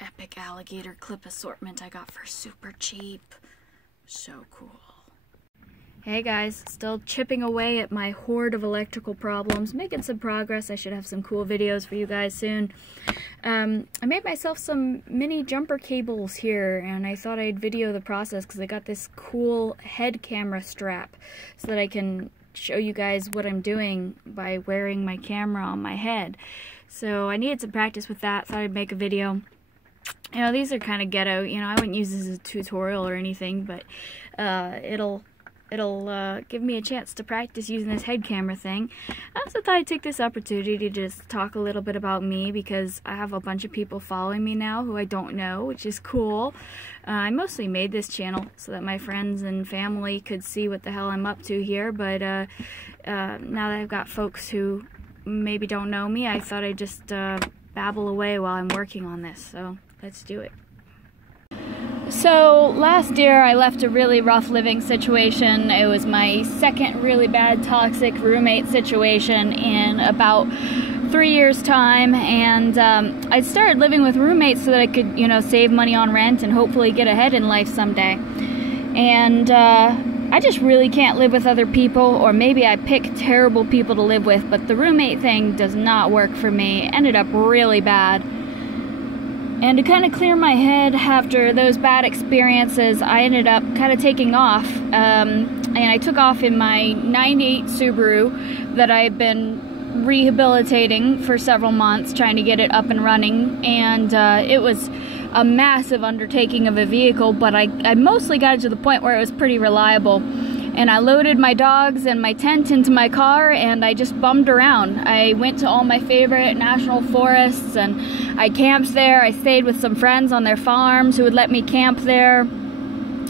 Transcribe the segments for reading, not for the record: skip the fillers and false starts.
epic alligator clip assortment I got for super cheap. So cool. Hey guys, still chipping away at my horde of electrical problems, making some progress. I should have some cool videos for you guys soon. I made myself some mini jumper cables here, and I thought I'd video the process because I got this cool head camera strap so that I can show you guys what I'm doing by wearing my camera on my head. So I needed some practice with that, thought I'd make a video. You know, these are kind of ghetto, you know, I wouldn't use this as a tutorial or anything, but it'll give me a chance to practice using this head camera thing. I also thought I'd take this opportunity to just talk a little bit about me because I have a bunch of people following me now who I don't know, which is cool. I mostly made this channel so that my friends and family could see what the hell I'm up to here, but now that I've got folks who maybe don't know me, I thought I'd just babble away while I'm working on this, so let's do it. So last year I left a really rough living situation. It was my second really bad toxic roommate situation in about 3 years time, and I started living with roommates so that I could, you know, save money on rent and hopefully get ahead in life someday. And I just really can't live with other people, or maybe I pick terrible people to live with, but the roommate thing does not work for me. It ended up really bad. And to kind of clear my head after those bad experiences, I ended up kind of taking off. And I took off in my 98 Subaru that I had been rehabilitating for several months, trying to get it up and running. And it was a massive undertaking of a vehicle, but I mostly got it to the point where it was pretty reliable. And I loaded my dogs and my tent into my car, and I just bummed around. I went to all my favorite national forests, and I camped there. I stayed with some friends on their farms who would let me camp there.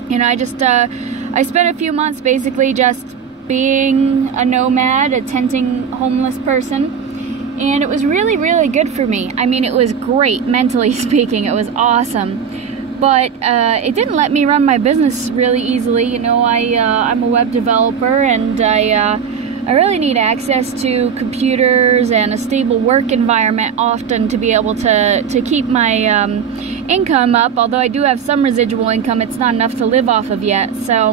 You know, I spent a few months basically just being a nomad, a tenting homeless person, and it was really, really good for me. I mean, it was great, mentally speaking. It was awesome. But it didn't let me run my business really easily. You know, I'm a web developer, and I really need access to computers and a stable work environment often to be able to keep my income up. Although I do have some residual income, it's not enough to live off of yet. So,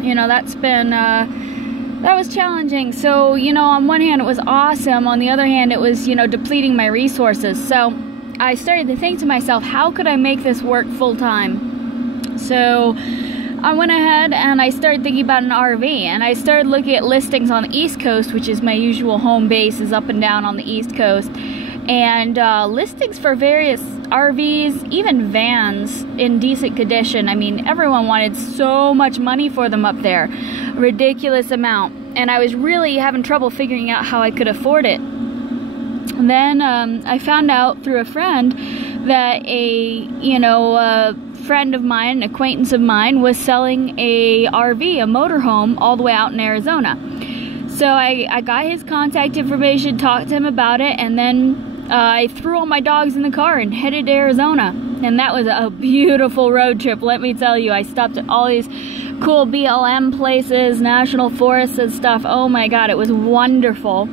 you know, that's been that was challenging. So, you know, on one hand it was awesome. On the other hand, it was, you know, depleting my resources. So I started to think to myself, how could I make this work full-time? So I went ahead and I started thinking about an RV, and I started looking at listings on the East Coast, which is my usual home base, is up and down on the East Coast, and listings for various RVs, even vans in decent condition. I mean, everyone wanted so much money for them up there, a ridiculous amount, and I was really having trouble figuring out how I could afford it. And then I found out through a friend that a friend of mine, an acquaintance of mine, was selling a RV, a motorhome, all the way out in Arizona. So I got his contact information, talked to him about it, and then I threw all my dogs in the car and headed to Arizona. And that was a beautiful road trip, let me tell you. I stopped at all these cool BLM places, national forests and stuff. Oh my God, it was wonderful.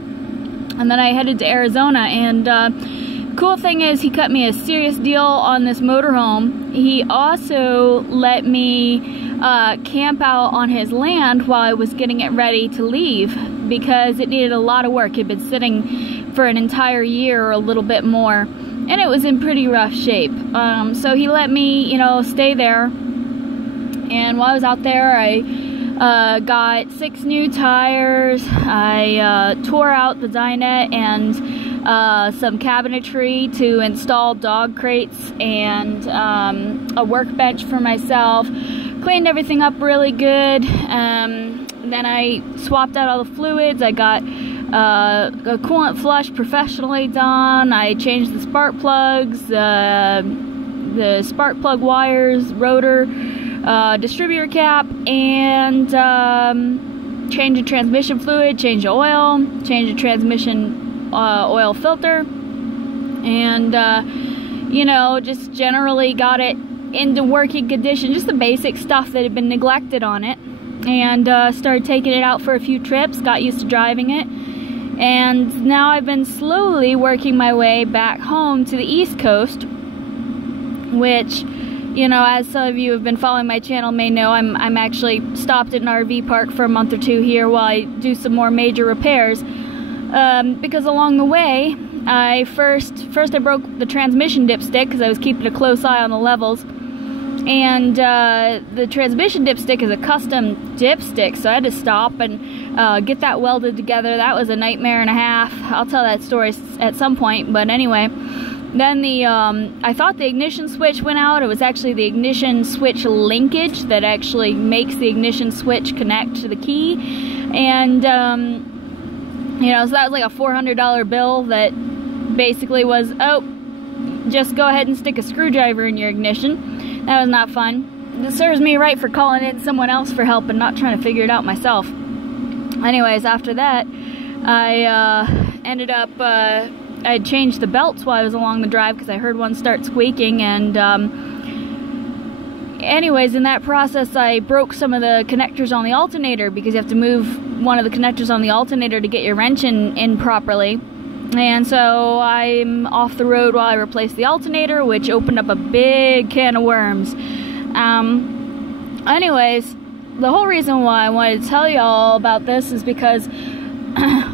And then I headed to Arizona, and cool thing is he cut me a serious deal on this motorhome. He also let me camp out on his land while I was getting it ready to leave because it needed a lot of work. It had been sitting for an entire year or a little bit more, and it was in pretty rough shape. So he let me, you know, stay there. And while I was out there, I got 6 new tires. I tore out the dinette and some cabinetry to install dog crates and a workbench for myself. Cleaned everything up really good. Then I swapped out all the fluids. I got a coolant flush professionally done. I changed the spark plugs, the spark plug wires, rotor, distributor cap, and change the transmission fluid, change the oil, change the transmission oil filter, and you know, just generally got it into working condition, just the basic stuff that had been neglected on it, and started taking it out for a few trips, got used to driving it, and now I've been slowly working my way back home to the East Coast. which, you know, as some of you have been following my channel may know, I'm actually stopped at an RV park for a month or two here while I do some more major repairs, because along the way, I first I broke the transmission dipstick because I was keeping a close eye on the levels, and the transmission dipstick is a custom dipstick, so I had to stop and get that welded together. That was a nightmare and a half. I'll tell that story at some point, but anyway. Then I thought the ignition switch went out. It was actually the ignition switch linkage that actually makes the ignition switch connect to the key. And, you know, so that was like a $400 bill that basically was, oh, just go ahead and stick a screwdriver in your ignition. That was not fun. This serves me right for calling in someone else for help and not trying to figure it out myself. Anyways, after that, I ended up... I had changed the belts while I was along the drive because I heard one start squeaking, and anyways, in that process I broke some of the connectors on the alternator because you have to move one of the connectors on the alternator to get your wrench in properly. And so I'm off the road while I replaced the alternator, which opened up a big can of worms. Anyways, the whole reason why I wanted to tell you all about this is because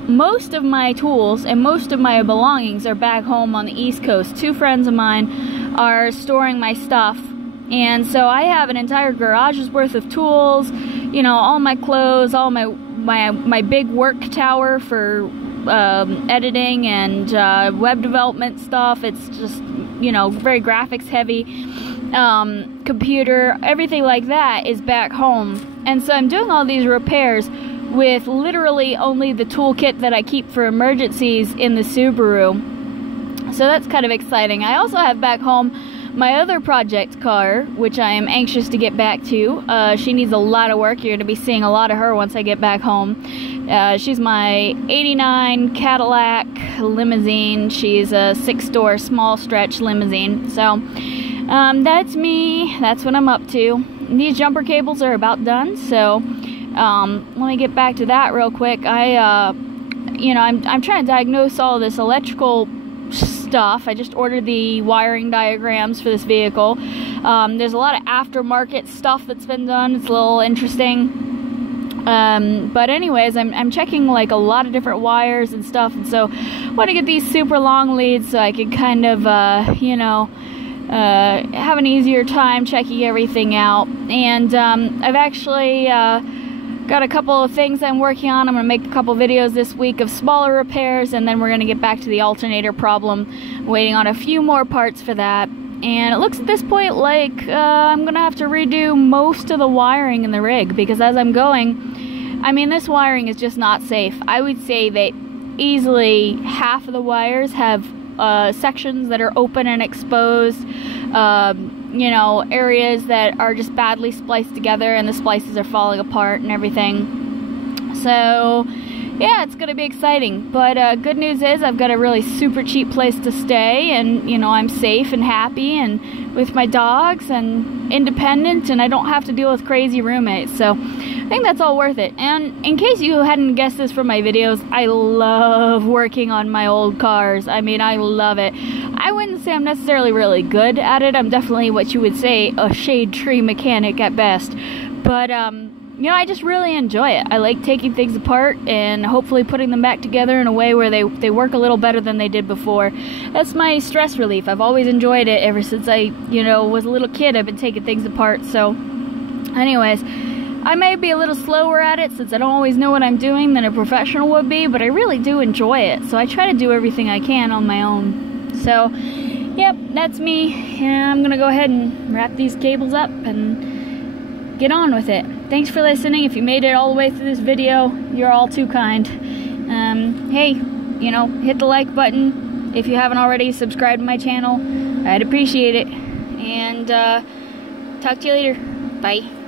most of my tools and most of my belongings are back home on the East Coast. Two friends of mine are storing my stuff, and so I have an entire garage's worth of tools, you know, all my clothes, all my big work tower for editing and web development stuff. It's just, you know, very graphics heavy. Computer, everything like that is back home, and so I'm doing all these repairs with literally only the toolkit that I keep for emergencies in the Subaru. So that's kind of exciting. I also have back home my other project car, which I am anxious to get back to. She needs a lot of work. You're going to be seeing a lot of her once I get back home. She's my '89 Cadillac limousine. She's a 6-door small stretch limousine. So that's me. That's what I'm up to. These jumper cables are about done, so let me get back to that real quick. You know, I'm trying to diagnose all of this electrical stuff. I just ordered the wiring diagrams for this vehicle. There's a lot of aftermarket stuff that's been done. It's a little interesting. But anyways, I'm checking like a lot of different wires and stuff, and so I want to get these super long leads so I can kind of, you know, have an easier time checking everything out. And I've actually got a couple of things I'm working on. I'm going to make a couple videos this week of smaller repairs, and then we're going to get back to the alternator problem. Waiting on a few more parts for that. And it looks at this point like I'm going to have to redo most of the wiring in the rig, because as I'm going, I mean, this wiring is just not safe. I would say that easily half of the wires have sections that are open and exposed, you know, areas that are just badly spliced together and the splices are falling apart and everything. So yeah, it's gonna be exciting. But good news is I've got a really super cheap place to stay, and you know, I'm safe and happy and with my dogs and independent, and I don't have to deal with crazy roommates. So I think that's all worth it. And in case you hadn't guessed this from my videos, I love working on my old cars. I mean, I love it. I wouldn't say I'm necessarily really good at it. I'm definitely what you would say a shade tree mechanic at best. But you know, I just really enjoy it. I like taking things apart and hopefully putting them back together in a way where they work a little better than they did before. That's my stress relief. I've always enjoyed it ever since I, you know, was a little kid. I've been taking things apart. So anyways, I may be a little slower at it since I don't always know what I'm doing than a professional would be, but I really do enjoy it. So I try to do everything I can on my own. So, yep, that's me. And I'm gonna go ahead and wrap these cables up and get on with it. Thanks for listening. If you made it all the way through this video, you're all too kind. Hey, you know, hit the like button. If you haven't already, subscribe to my channel. I'd appreciate it. And talk to you later. Bye.